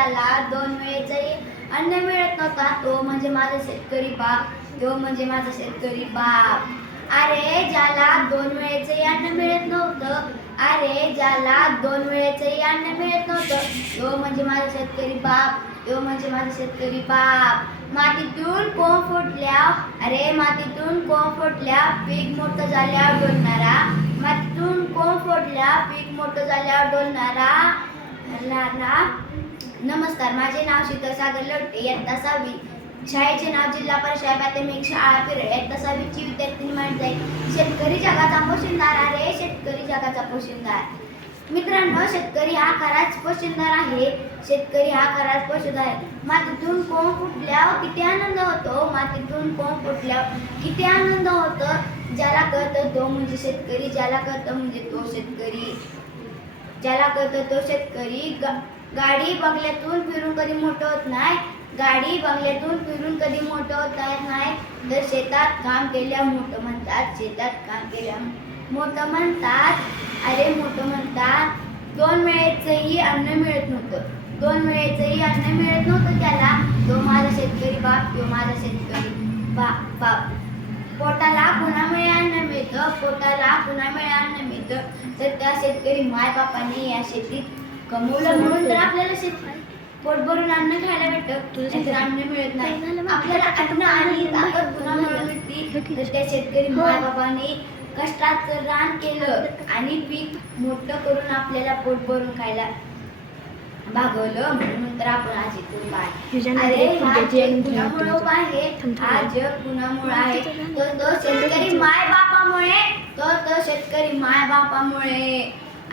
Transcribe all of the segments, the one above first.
त्याला दोन वेळेचंही अन्न मिळत नव्हता तो म्हणजे माझा शेतकरी बाप. तो म्हणजे माझा शेतकरी बाप. अरे ज्याला दोन वेळेचंही अन्न मिळत नव्हतं अरे ज्याला दोन वेळेचंही अन्न मिळत नव्हतं तो म्हणजे माझा शेतकरी बाप. तो म्हणजे माझा शेतकरी बाप. मातीतून कोंब फुटल्या अरे मातीतून कोंब फुटल्या पीक मोठं झाल्यावर डोलणारा. मातीतून कोंब फुटल्या पीक मोठं झाल्यावर डोलणारा. नमस्कार माझे नाव शीतल सागर लवटे इयत्ता सहावी. शाळेचे नाव जिल्हा परिषद प्राथमिक शाळा पिरळ. इयत्ता सहावीची विद्यार्थी मांडत आहे शेतकरी जगाचा पोशिंदार आहे शेतकरी जगाचा पोशिंदार. मित्रांनो शेतकरी हा खराच पोशिंदार आहे. शेतकरी हा खराच पोशिंदार आहे. मातीतून कोंब फुटल्यावर किती आनंद होतो? मातीतून कोंब फुटल्यावर किती आनंद होतो? ज्याला कळतं तो म्हणजे शेतकरी ज्याला कळतं म्हणजे तो शेतकरी. ज्याला कळतं तो शेतकरी गा- गाडी बंगल्यातून फिरून कधी मोठं होत नाही. गाडी बंगल्यातून फिरून कधी मोठं होत नाही. तर शेतात काम केल्या मोठं म्हणतात शेतात काम केल्या मोठं म्हणतात. अरे मोठं म्हणतात. दोन वेळेचंही अन्न मिळत नव्हतं. दोन वेळेचंही अन्न मिळत नव्हतं त्याला. तो माझा शेतकरी बाप तो माझा शेतकरी बाप बाप. पोटाला कुणामुळे अन्न मिळतं. पोटाला कुणामुळे अन्न मिळतं तर त्या शेतकरी माय बापाने या शेतीत कमवलं म्हणून तर आपल्याला शेत पोट भरून अन्न खायला भेटतं. अन्न मिळत नाही. आपल्याला अन्न आणि ताकद कुणामुळे मिळते. तर त्या शेतकरी माय बापाने कष्टाचं रान केलं आणि पीक मोठं करून आपल्याला पोट भरून खायला भागवलं. म्हणून तर आपण आज इथून अरे हा जग कुणामुळं आहे. हा तो शेतकरी माय बापामुळे तो तो शेतकरी मायबापामुळे.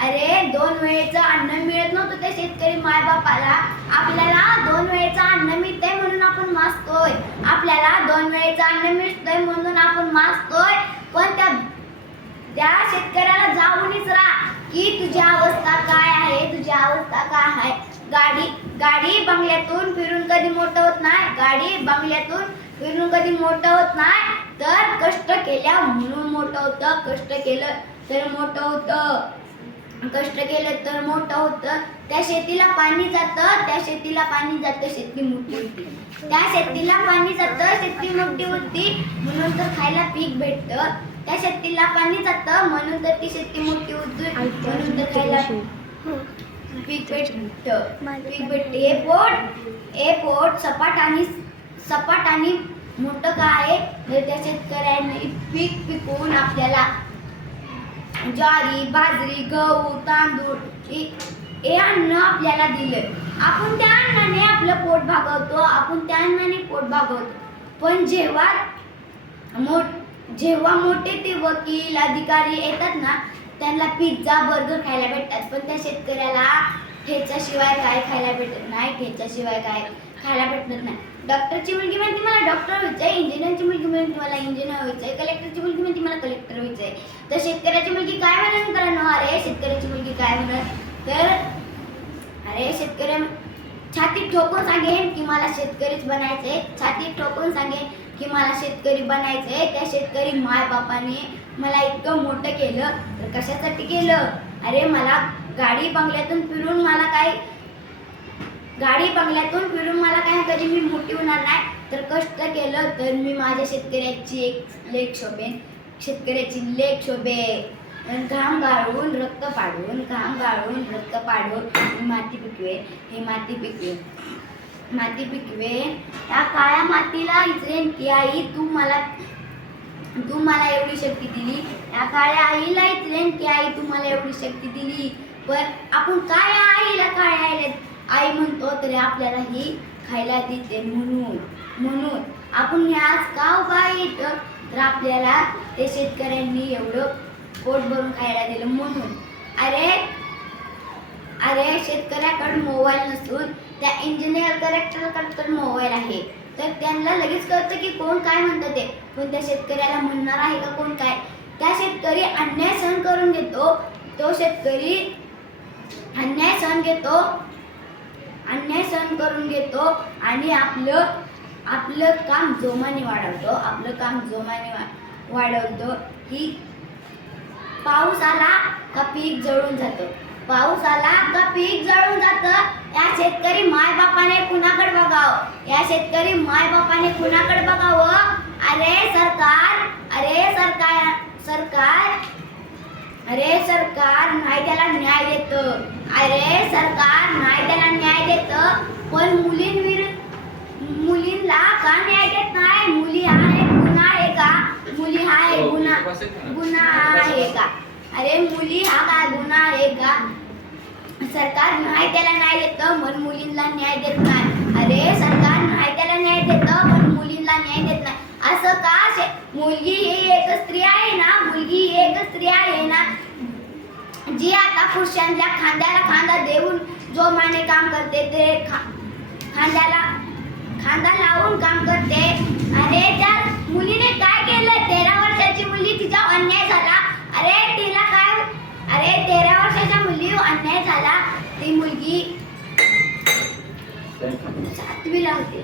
अरे दोन वेळेचं अन्न मिळत नव्हतं त्या शेतकरी मायबापाला. आपल्याला दोन वेळेचं अन्न मिळतंय म्हणून आपण मासतोय. आपल्याला दोन वेळेचं अन्न मिळतंय म्हणून आपण मासतोय. पण त्या त्या शेतकऱ्याला जाऊनच राहा की तुझी अवस्था काय आहे तुझी अवस्था काय आहे. गाडी गाडी बंगल्यातून फिरून कधी मोठं होत नाही. गाडी बंगल्यातून फिरून कधी मोठं होत नाही. तर कष्ट केल्या म्हणून मोठं होतं. कष्ट केलं तर मोठं होतं. कष्ट केलं तर मोठं होतं. त्या शेतीला पाणी जातं. त्या शेतीला पाणी जातं. शेती मोठी होती. त्या शेतीला पाणी जातं. शेती मोठी होती. म्हणून तर खायला पीक भेटतं. त्या शेतीला पाणी जातं. म्हणून तर ती शेती मोठी होती. म्हणून तर खायला पीक भेटतं. पीक भेटते. हे पोट हे पोट सपाट आणि सपाट आणि मोठं काय आहे? तर त्या शेतकऱ्यांनी पीक पिकवून आपल्याला ज्वारी बाजरी गहू तांदूळ हे अन्न आपल्याला दिलंय. आपण त्या अन्नाने आपलं पोट भागवतो आपण त्या अन्नाने पोट भागवतो. पण जेव्हा मोठ जेव्हा मोठे ते वकील अधिकारी येतात ना त्यांना पिझ्झा बर्गर खायला भेटतात. पण त्या शेतकऱ्याला ठेच्याशिवाय काय खायला भेटत नाही ठेच्याशिवाय काय खायला भेटत नाही. डॉक्टरची मुलगी म्हणते मला डॉक्टर व्हायचंय इंजिनियरची मुलगी म्हणते मला इंजिनियर व्हायचंय कलेक्टरची मुलगी म्हणते मला कलेक्टर व्हायचंय तर शेतकऱ्याची मुलगी काय म्हणत मित्रांनो? अरे शेतकऱ्याची मुलगी काय म्हणत तर अरे शेतकऱ्या छातीत ठोकून सांगेन की मला शेतकरीच बनायचंय. छातीत ठोकून सांगेन की मला शेतकरी बनायचंय. त्या शेतकरी माय बापाने मला इतकं मोठं केलं. तर कशासाठी केलं? अरे मला गाडी बंगल्यातून फिरून मला काय गाडी बंगल्यातून फिरून मला काय कधी मी मोठी होणार नाही. तर कष्ट केलं तर मी माझ्या शेतकऱ्याची एक लेख शोभेन. शेतकऱ्याची लेख शोभे घाम गाळून रक्त पाडून घाम गाळून रक्त पाडून मी माती पिकवे हे माती पिकवे माती पिकवे त्या काळ्या मातीला इचरेन की आई तू मला तू मला एवढी शक्ती दिली. या काळ्या आईला इचरेन की आई तू मला एवढी शक्ती दिली. पण आपण काय आईला काय आईला आई म्हणतो तरी आपल्याला ही खायला देते म्हणून म्हणून. आपण आज का उभा आहे इथं? तर आपल्याला ते शेतकऱ्यांनी एवढं पोट भरून खायला दिलं म्हणून. अरे अरे शेतकऱ्याकडे मोबाईल नसून त्या इंजिनियर कलेक्टरकडे तर मोबाईल आहे. तर त्यांना लगेच कळतं की कोण काय म्हणतं ते. पण त्या शेतकऱ्याला म्हणणार आहे का कोण काय? त्या शेतकरी अन्याय सहन करून घेतो. तो शेतकरी अन्याय सहन घेतो अन्याय सहन करून घेतो आणि आपलं आपलं काम जोमाने वाढवतो. आपलं काम जोमाने वाढवतो. की पाऊस आला का पीक जळून जातं. पाऊस आला का पीक जळून जात. या शेतकरी माय बापाने कुणाकडे बघावं? या शेतकरी माय बापाने कुणाकडे बघावं? अरे सरकार अरे सरकार सरकार अरे सरकार नाही त्याला न्याय देत. अरे सरकार नाही त्याला न्याय देत पण मुलींविरुद्ध मुलींना का न्याय देत नाही? मुली हा एक गुन्हा आहे का? मुली हा एक गुन्हा गुन्हा आहे का? अरे मुली हा काय गुन्हा आहे का? सरकार नाही त्याला न्याय देत पण मुलींना न्याय देत नाही. अरे सरकार नाही त्याला न्याय देत पण मुलींना न्याय देत नाही. असं का मुलगी ही एक स्त्री आहे ना? मुलगी ही एक स्त्री आहे. जी आता पुरुषांच्या खांद्याला खांदा देऊन जोमाने काम करते ते खा खांद्याला खांदा लावून काम करते. अरे त्या मुलीने काय केलं तेरा वर्षाची मुलगी तिचा अन्याय झाला. अरे तिला काय? अरे तेरा वर्षाच्या मुली अन्याय झाला. ती मुलगी सातवीला होती.